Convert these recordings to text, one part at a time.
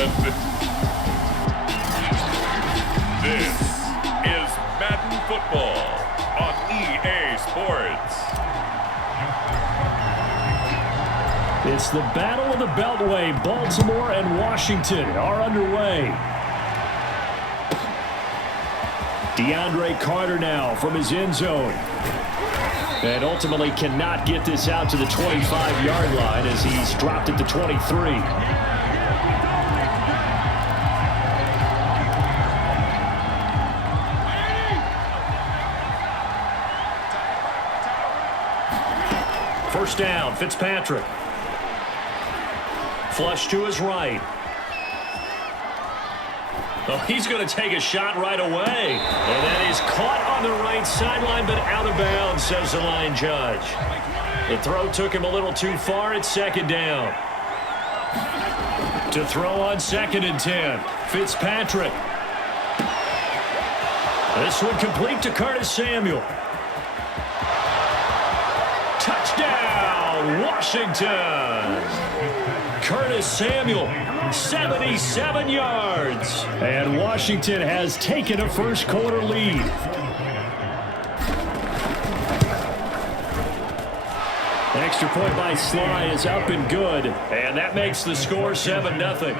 Cleveland. This is Madden Football on EA Sports. It's the Battle of the Beltway. Baltimore and Washington are underway. DeAndre Carter now from his end zone. And ultimately cannot get this out to the 25-yard line as he's dropped it to 23. First down, Fitzpatrick. Flush to his right. Oh, he's going to take a shot right away. And that is caught on the right sideline, but out of bounds, says the line judge. The throw took him a little too far at second down. To throw on 2nd and 10, Fitzpatrick. This one complete to Curtis Samuel. Touchdown, Washington! Curtis Samuel, 77 yards. And Washington has taken a first quarter lead. Extra point by Sly is up and good. And that makes the score 7-0.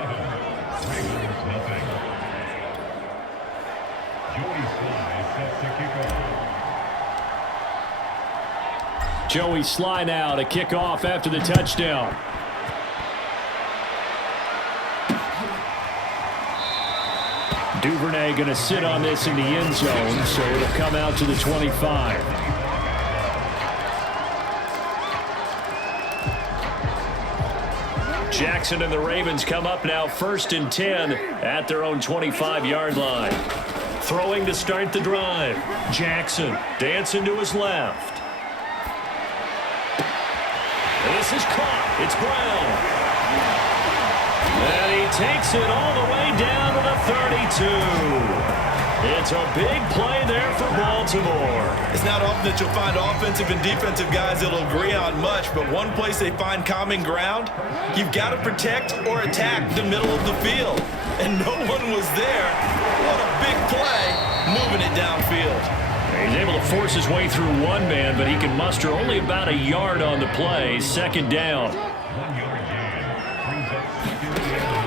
Joey Sly now to kick off after the touchdown. Duvernay going to sit on this in the end zone, so it'll come out to the 25. Jackson and the Ravens come up now 1st and 10 at their own 25-yard line. Throwing to start the drive. Jackson dancing to his left. And this is caught. It's Brown. And he takes it all the way down to the 32. It's a big play there for Baltimore. It's not often that you'll find offensive and defensive guys that'll agree on much, but one place they find common ground, you've got to protect or attack the middle of the field. And no one was there. What a big play, moving it downfield. He's able to force his way through one man, but he can muster only about a yard on the play. 2nd down.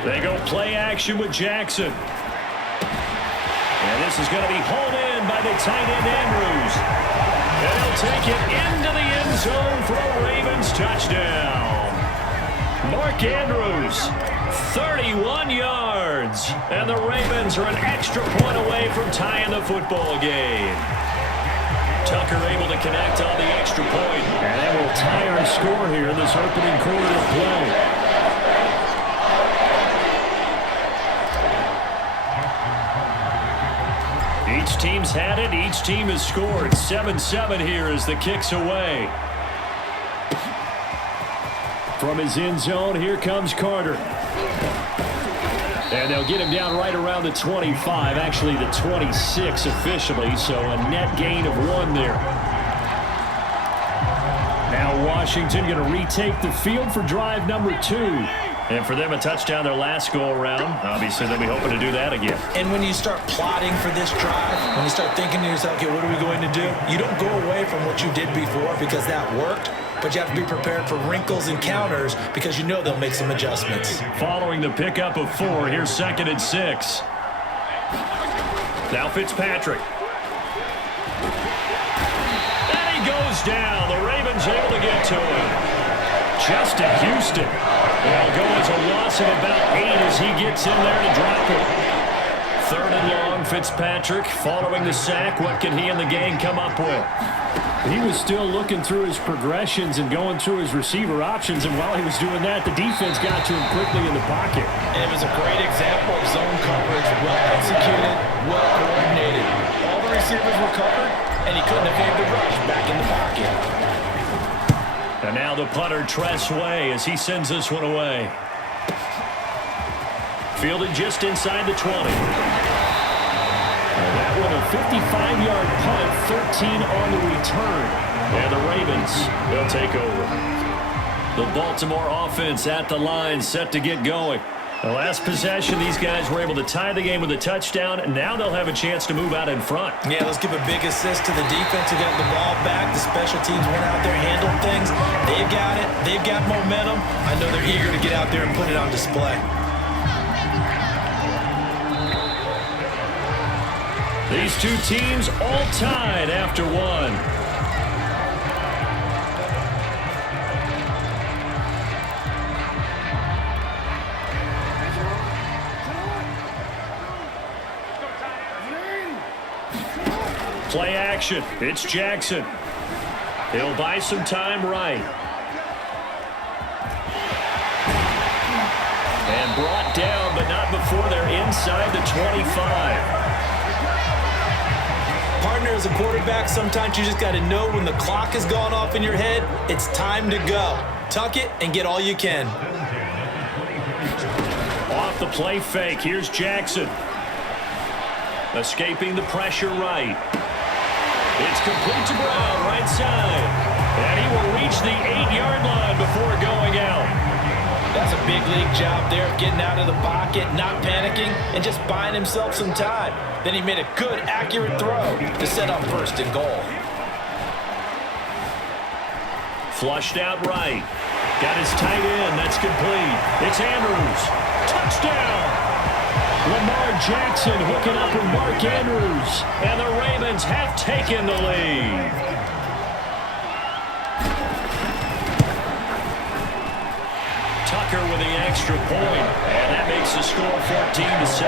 They go play action with Jackson. And this is going to be hauled in by the tight end Andrews. And he'll take it into the end zone for a Ravens touchdown. Mark Andrews, 31 yards. And the Ravens are an extra point away from tying the football game. Tucker able to connect on the extra point. And that will tie our score here in this opening quarter of play. Each team's had it. Each team has scored. 7-7 here as the kick's away. From his end zone, here comes Carter. And they'll get him down right around the 25, actually the 26 officially, so a net gain of 1 there. Now Washington going to retake the field for drive number 2. And for them, a touchdown their last go-around. Obviously, they'll be hoping to do that again. And when you start plotting for this drive, when you start thinking to yourself, okay, what are we going to do? You don't go away from what you did before because that worked, but you have to be prepared for wrinkles and counters because you know they'll make some adjustments. Following the pickup of 4, here's 2nd and 6. Now Fitzpatrick. And he goes down. The Ravens able to get to him. Justin Houston. They'll go as a loss of about 8 as he gets in there to drop it. 3rd and long, Fitzpatrick following the sack. What can he and the gang come up with? He was still looking through his progressions and going through his receiver options, and while he was doing that, the defense got to him quickly in the pocket. And it was a great example of zone coverage, well executed, well coordinated. All the receivers were covered, and he couldn't have made the rush back in the pocket. And now the punter, Tress Way, as he sends this one away. Fielded just inside the 20. And that one a 55-yard punt, 13 on the return. And the Ravens, they'll take over. The Baltimore offense at the line, set to get going. The last possession, these guys were able to tie the game with a touchdown, and now they'll have a chance to move out in front. Yeah, let's give a big assist to the defense who got the ball back. The special teams went out there, handled things. They've got it. They've got momentum. I know they're eager to get out there and put it on display. These two teams all tied after one. Play action. It's Jackson. He'll buy some time right. And brought down, but not before they're inside the 25. Partner, as a quarterback, sometimes you just got to know when the clock has gone off in your head, it's time to go. Tuck it and get all you can. Off the play fake. Here's Jackson. Escaping the pressure right. It's complete to Brown, right side. And he will reach the 8-yard line before going out. That's a big league job there, getting out of the pocket, not panicking, and just buying himself some time. Then he made a good, accurate throw to set up first and goal. Flushed out right. Got his tight end. That's complete. It's Andrews. Touchdown! Lamar Jackson hooking up with Mark Andrews. And the Ravens have taken the lead. Tucker with the extra point. And that makes the score 14-7.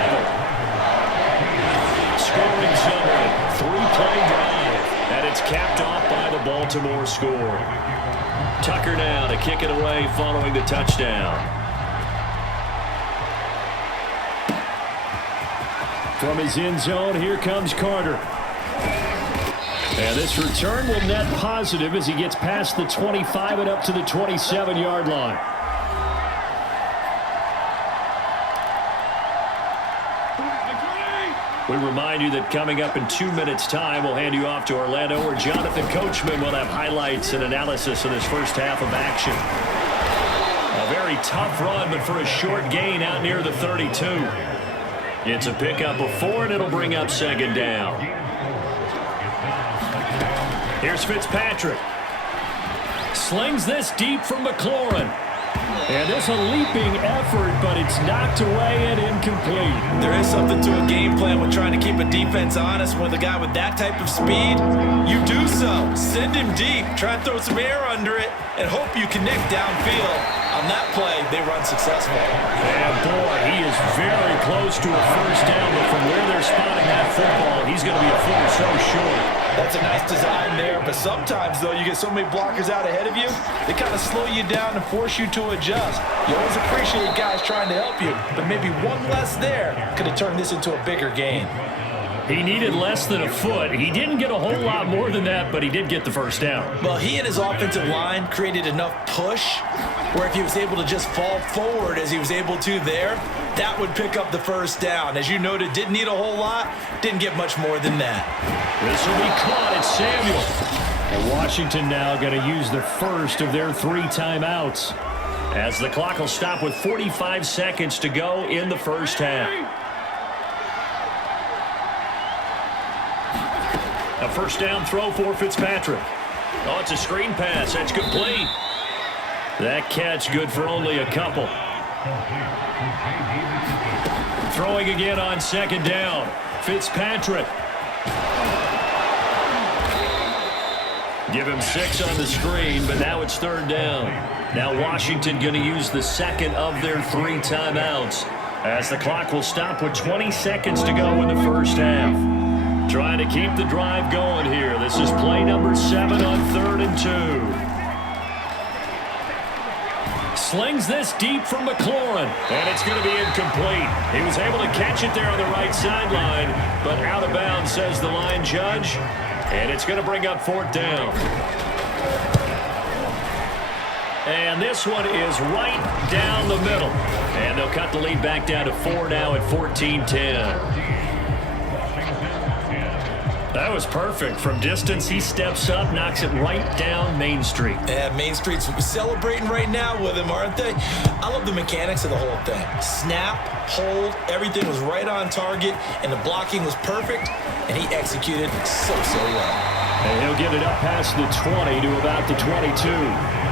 Scoring summary. 3-play drive. And it's capped off by the Baltimore score. Tucker now to kick it away following the touchdown. From his end zone, here comes Carter. And this return will net positive as he gets past the 25 and up to the 27-yard line. We remind you that coming up in 2 minutes' time, we'll hand you off to Orlando, where Jonathan Coachman will have highlights and analysis of this first half of action. A very tough run, but for a short gain out near the 32. It's a pickup of 4, and it'll bring up second down. Here's Fitzpatrick. Slings this deep from McLaurin. And it's a leaping effort, but it's knocked away and incomplete. There is something to a game plan with trying to keep a defense honest. With a guy with that type of speed, you do so. Send him deep, try and throw some air under it, and hope you connect downfield. On that play, they run successful. And boy, he is very close to a first down, but from where they're spotting that football, he's going to be a foot or so short. That's a nice design there, but sometimes, though, you get so many blockers out ahead of you, they kind of slow you down and force you to adjust. You always appreciate guys trying to help you, but maybe one less there could have turned this into a bigger gain. He needed less than a foot. He didn't get a whole lot more than that, but he did get the first down. Well, he and his offensive line created enough push where if he was able to just fall forward as he was able to there, that would pick up the first down. As you noted, didn't need a whole lot, didn't get much more than that. This will be caught. It's Samuel. And Washington now going to use the first of their 3 timeouts, as the clock will stop with 45 seconds to go in the first half. A first down throw for Fitzpatrick. Oh, it's a screen pass. That's complete. That catch good for only a couple. Throwing again on second down. Fitzpatrick. Give him 6 on the screen, but now it's third down. Now Washington going to use the second of their 3 timeouts, as the clock will stop with 20 seconds to go in the first half. Trying to keep the drive going here. This is play number 7 on 3rd and 2. Slings this deep from McLaurin, and it's going to be incomplete. He was able to catch it there on the right sideline, but out of bounds, says the line judge, and it's going to bring up 4th down. And this one is right down the middle, and they'll cut the lead back down to 4 now at 14-10. That was perfect. From distance, he steps up, knocks it right down Main Street. Yeah, Main Street's celebrating right now with him, aren't they? I love the mechanics of the whole thing. Snap, hold, everything was right on target, and the blocking was perfect, and he executed so well. And he'll get it up past the 20 to about the 22.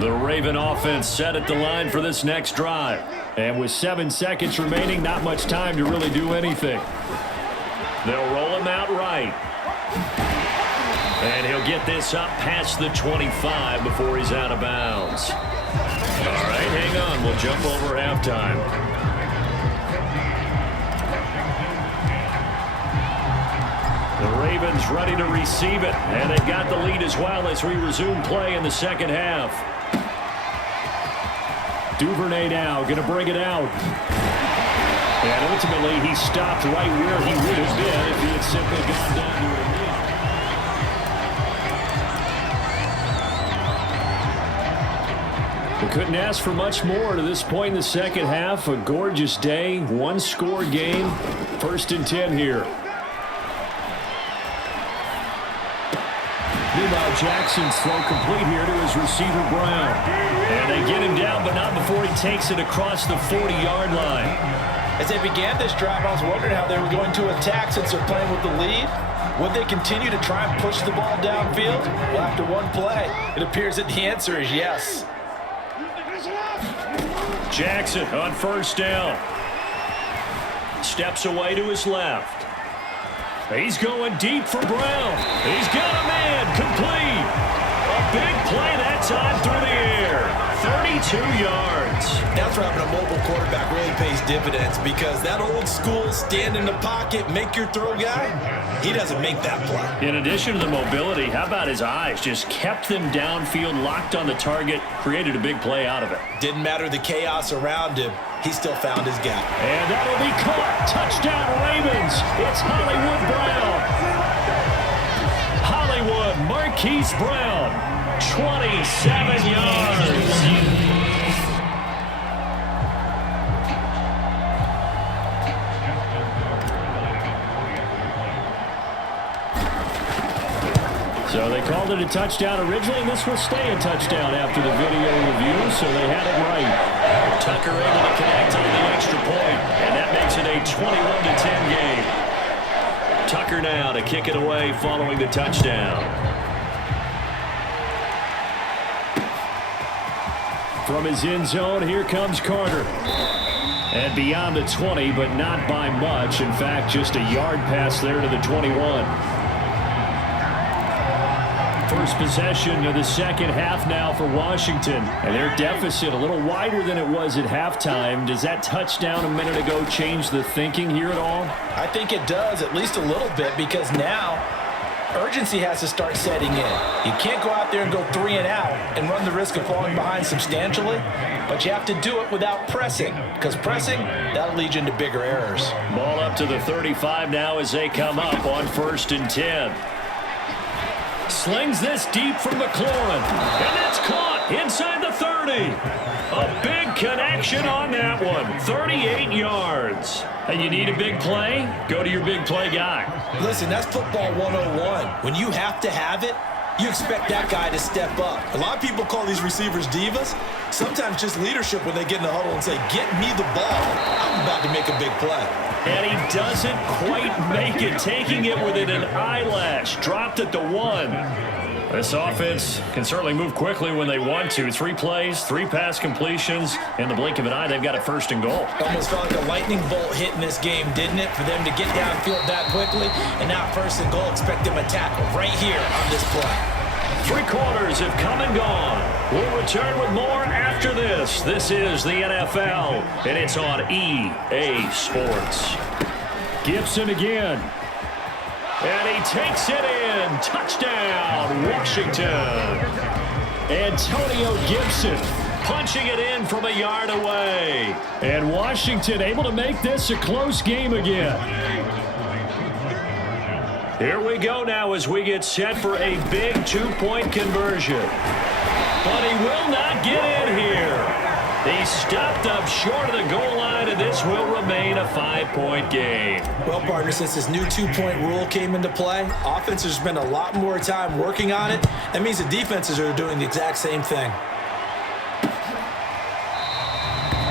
The Raven offense set at the line for this next drive. And with 7 seconds remaining, not much time to really do anything. They'll roll him out right. And he'll get this up past the 25 before he's out of bounds. All right, hang on. We'll jump over halftime. The Ravens ready to receive it. And they've got the lead as well as we resume play in the second half. Duvernay now going to bring it out. And ultimately, he stopped right where he would have been if he had simply gone down to a knee. We couldn't ask for much more to this point in the second half. A gorgeous day, one-score game. 1st and 10 here. Meanwhile, Jackson's throw complete here to his receiver, Brown. And they get him down, but not before he takes it across the 40-yard line. As they began this drive, I was wondering how they were going to attack since they're playing with the lead. Would they continue to try and push the ball downfield? Well, after one play, it appears that the answer is yes. Jackson on 1st down. Steps away to his left. He's going deep for Brown. He's got a man complete. A big play that time through the air. 32 yards. That's where having a mobile quarterback really pays dividends, because that old school stand in the pocket, make your throw guy, he doesn't make that play. In addition to the mobility, how about his eyes? Just kept them downfield, locked on the target, created a big play out of it. Didn't matter the chaos around him. He still found his gap. And that'll be caught. Touchdown, Ravens. It's Hollywood Brown. Hollywood Marquise Brown. 27 yards. So they called it a touchdown originally, and this will stay a touchdown after the video review, so they had it right. Tucker able to connect on the extra point, and that makes it a 21-10 game. Tucker now to kick it away following the touchdown. From his end zone, here comes Carter. And beyond the 20, but not by much. In fact, just a yard pass there to the 21. First possession of the second half now for Washington. And their deficit a little wider than it was at halftime. Does that touchdown a minute ago change the thinking here at all? I think it does, at least a little bit, because now urgency has to start setting in. You can't go out there and go 3 and out and run the risk of falling behind substantially, but you have to do it without pressing, because pressing, that'll lead you into bigger errors. Ball up to the 35 now as they come up on 1st and 10. Slings this deep from McLaurin, and it's caught inside the 30. A big connection on that one, 38 yards. And you need a big play? Go to your big play guy. Listen, that's football 101. When you have to have it, you expect that guy to step up. A lot of people call these receivers divas. Sometimes just leadership when they get in the huddle and say, get me the ball. I'm about to make a big play. And he doesn't quite make it, taking it within an eyelash. Dropped at the 1. This offense can certainly move quickly when they want to. 3 plays, 3 pass completions. In the blink of an eye, they've got a 1st and goal. Almost felt like a lightning bolt hit in this game, didn't it? For them to get downfield that quickly. And now 1st and goal, expect them to tackle right here on this play. 3 quarters have come and gone. We'll return with more after this. This is the NFL, and it's on EA Sports. Gibson again. And he takes it in. Touchdown, Washington. Antonio Gibson punching it in from a yard away. And Washington able to make this a close game again. Here we go now as we get set for a big two-point conversion. But he will not get in here. He stopped up short of the goal line, and this will remain a 5-point game. Well, partner, since this new two-point rule came into play, offenses spend a lot more time working on it. That means the defenses are doing the exact same thing.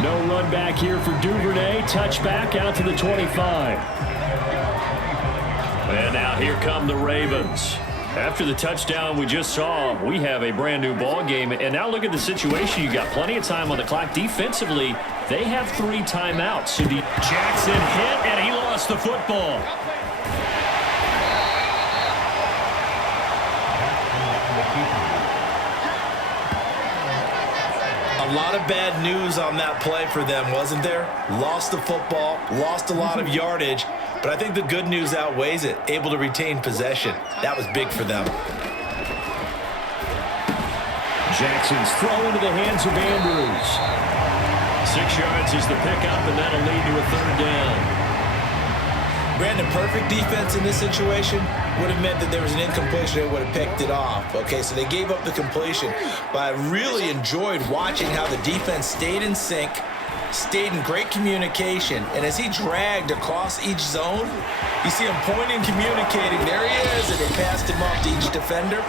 No run back here for Duvernay. Touchback out to the 25. And now here come the Ravens. After the touchdown we just saw, we have a brand new ball game. And now look at the situation. You got plenty of time on the clock. Defensively, they have 3 timeouts. So Jackson hit, and he lost the football. A lot of bad news on that play for them, wasn't there? Lost the football, lost a lot of yardage, but I think the good news outweighs it. Able to retain possession. That was big for them. Jackson's throw into the hands of Andrews. 6 yards is the pickup, and that'll lead to a 3rd down. Brandon, perfect defense in this situation would have meant that there was an incompletion. They would have picked it off. Okay, so they gave up the completion. But I really enjoyed watching how the defense stayed in sync, stayed in great communication, and as he dragged across each zone, you see him pointing, communicating. There he is, and they passed him off to each defender.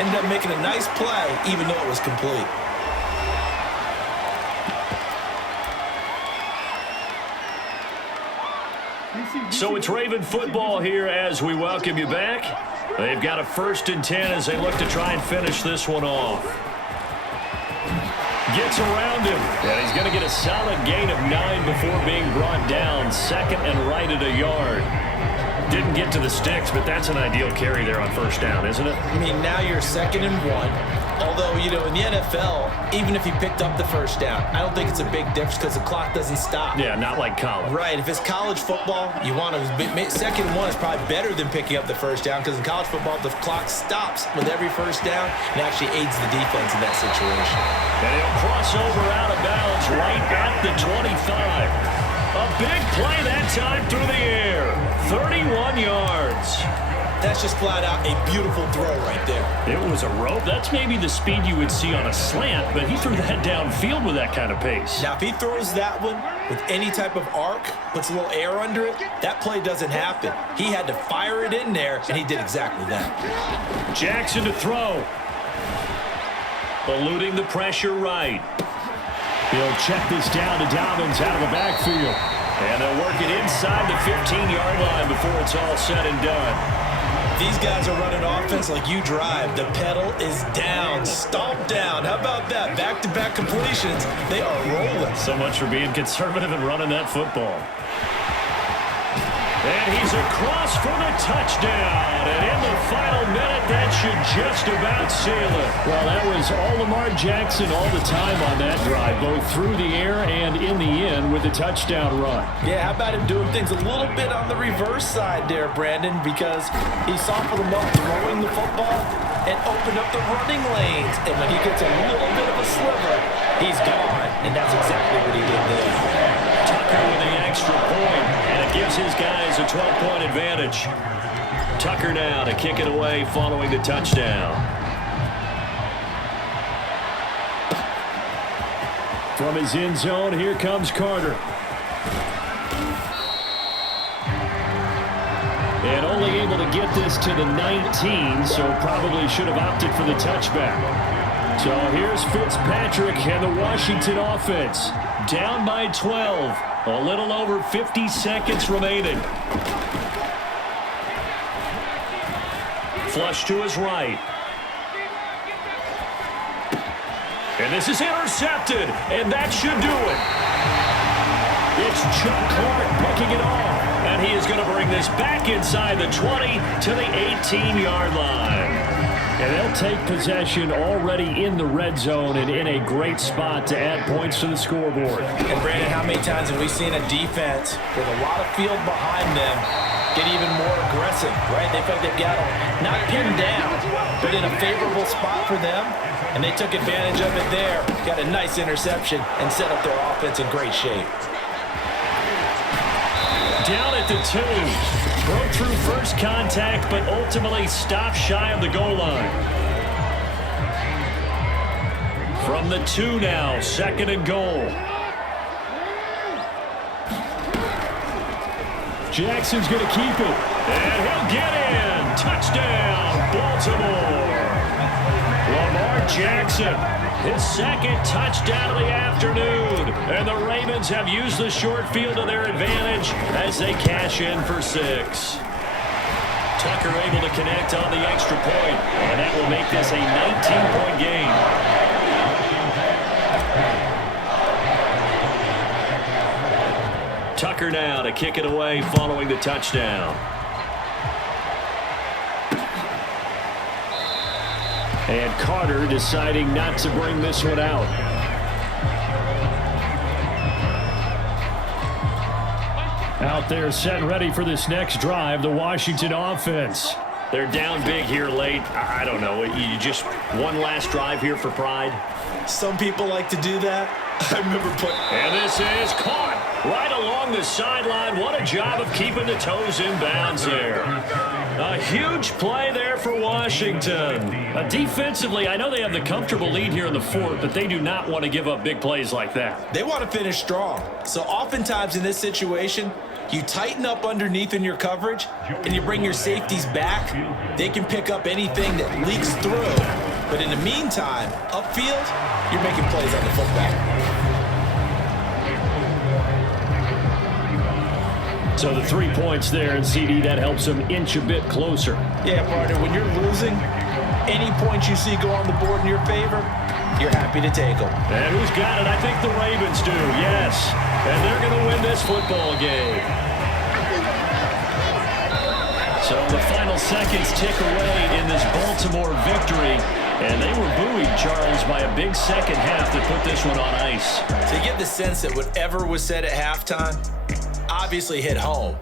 Ended up making a nice play, even though it was complete. So it's Raven football here as we welcome you back. They've got a 1st and 10 as they look to try and finish this one off. Gets around him, and he's going to get a solid gain of 9 before being brought down. 2nd and right at a yard. Didn't get to the sticks, but that's an ideal carry there on 1st down, isn't it? I mean, now you're 2nd and 1. Although, you know, in the NFL, even if he picked up the 1st down, I don't think it's a big difference because the clock doesn't stop. Yeah, not like college. Right. If it's college football, you want to 2nd and 1 is probably better than picking up the 1st down because in college football, the clock stops with every 1st down and actually aids the defense in that situation. And he'll cross over out of bounds right at the 25. A big play that time through the air. 31 yards. That's just flat out a beautiful throw right there. It was a rope. That's maybe the speed you would see on a slant, but he threw that downfield with that kind of pace. Now, if he throws that one with any type of arc, puts a little air under it, that play doesn't happen. He had to fire it in there, and he did exactly that. Jackson to throw. Eluding the pressure right. He'll check this down to Dobbins out of the backfield. And they'll work it inside the 15-yard line before it's all said and done. These guys are running offense like you drive. The pedal is down, stomped down. How about that? Back-to-back completions. They are rolling. So much for being conservative and running that football. And he's across for the touchdown. And in the final minute, that should just about seal it. Well, that was all Lamar Jackson all the time on that drive, both through the air and in the end with a touchdown run. Yeah, how about him doing things a little bit on the reverse side there, Brandon, because he softened them up throwing the football and opened up the running lanes. And when he gets a little bit of a sliver, he's gone. And that's exactly what he did there. Tucker with the extra point, and it gives his guys a 12-point advantage. Tucker now to kick it away following the touchdown. From his end zone, here comes Carter. And only able to get this to the 19, so probably should have opted for the touchback. So here's Fitzpatrick and the Washington offense. Down by 12. A little over 50 seconds remaining. Flush to his right. And this is intercepted, and that should do it. It's Chuck Clark picking it off, and he is going to bring this back inside the 20 to the 18-yard line. And they'll take possession already in the red zone and in a great spot to add points to the scoreboard. And Brandon, how many times have we seen a defense with a lot of field behind them get even more aggressive, right? They feel like they've got them not pinned down, but in a favorable spot for them, and they took advantage of it there. Got a nice interception and set up their offense in great shape. Down at the 2. Broke through first contact, but ultimately stopped shy of the goal line. From the 2 now, 2nd and goal. Jackson's going to keep it. And he'll get in. Touchdown, Baltimore. Lamar Jackson, his 2nd touchdown of the afternoon. And the Ravens have used the short field to their advantage as they cash in for 6. Tucker able to connect on the extra point, and that will make this a 19-point game. Tucker now to kick it away following the touchdown. And Carter deciding not to bring this one out. Out there set and ready for this next drive, the Washington offense. They're down big here late. I don't know. You just one last drive here for pride. Some people like to do that. I remember putting... And this is caught right along the sideline. What a job of keeping the toes in bounds there. A huge play there for Washington. Defensively, I know they have the comfortable lead here in the 4th, but they do not want to give up big plays like that. They want to finish strong. So oftentimes in this situation, you tighten up underneath in your coverage, and you bring your safeties back. They can pick up anything that leaks through. But in the meantime, upfield, you're making plays on the fullback. So the 3 points there, and CD, that helps them inch a bit closer. Yeah, partner, when you're losing, any points you see go on the board in your favor, you're happy to take them. And who's got it? I think the Ravens do, yes. And they're going to win this football game. So the final seconds tick away in this Baltimore victory. And they were buoyed, Charles, by a big second half that put this one on ice. So you get the sense that whatever was said at halftime obviously hit home.